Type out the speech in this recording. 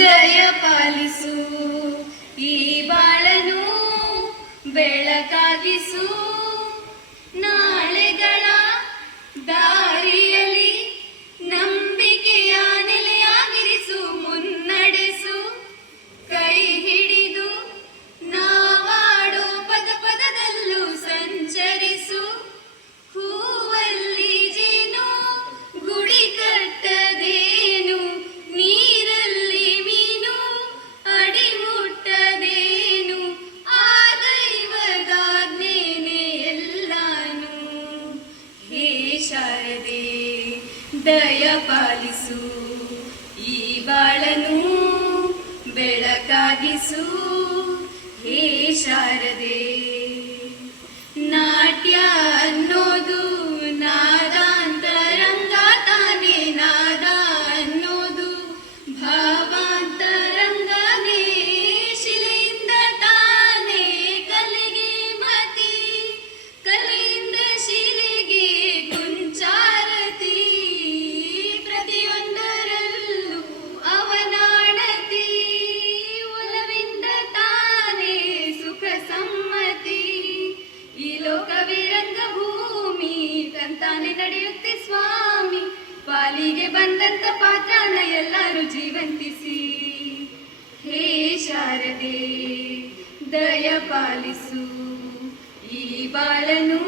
ದಯ ಪಾಲಿಸು, ಈ ಬಾಳನು ಬೆಳಕಾಗಿಸು. ನಾಳೆಗಳ ದಾರಿಯಲ್ಲಿ ನಂಬಿಕೆಯ ನೆಲೆಯಾಗಿರಿಸು, ಮುನ್ನಡೆಸು. ಕೈ ಹಿಡಿದು ನಾವಾಡೋ ಪದ ಪದದಲ್ಲೂ ಸಂಚರಿಸು. ಹೂವಲ್ಲಿ ಜೇನು ಗುಡಿ ಕಟ್ಟದೇನು, ನೀರಲ್ಲಿ ಮೀನು ಅಡಿ ಮುಟ್ಟದೇನು, ಆ ದೈವದಾಜ್ಞೆನೇ ಎಲ್ಲಾನು. ಹೇ ಶಾರದೆ ದಯ ಪಾಲಿಸು, ಈ ಬಾಳನು ಬೆಳಕಾಗಿಸು. ಹೇ ಶಾರದೆ ನಾಟ್ಯ ಅನ್ನೋದು ನಾದಾಂತರಂಗ ತಾನೇ, ನಾದ ಅನ್ನೋದು ಭಾವಾಂತರಂಗನೇ. ಶಿಲೆಯಿಂದ ತಾನೇ ಕಲೆಗೆ ಮತಿ, ಕಲೆಯಿಂದ ಶಿಲೆಗೆ ಕುಂಚಾರತಿ. ಪ್ರತಿಯೊಂದರಲ್ಲೂ ಅವನಾಣತಿ, ಒಲವಿಂದ ತಾನೇ ಸುಖ ಸಮ್ಮತಿ. ಈ ಲೋಕವೇ ರಂಗಭೂಮಿ, ತಂತಾನೆ ನಡೆಯುತ್ತೆ ಸ್ವಾಮಿ. ಪಾಲಿಗೆ ಬಂದಂತ ಪಾತ್ರನ ಎಲ್ಲರೂ ಜೀವಂತಿಸಿ. ಹೇ ಶಾರದೆ ದಯ ಪಾಲಿಸು, ಈ ಬಾಳನು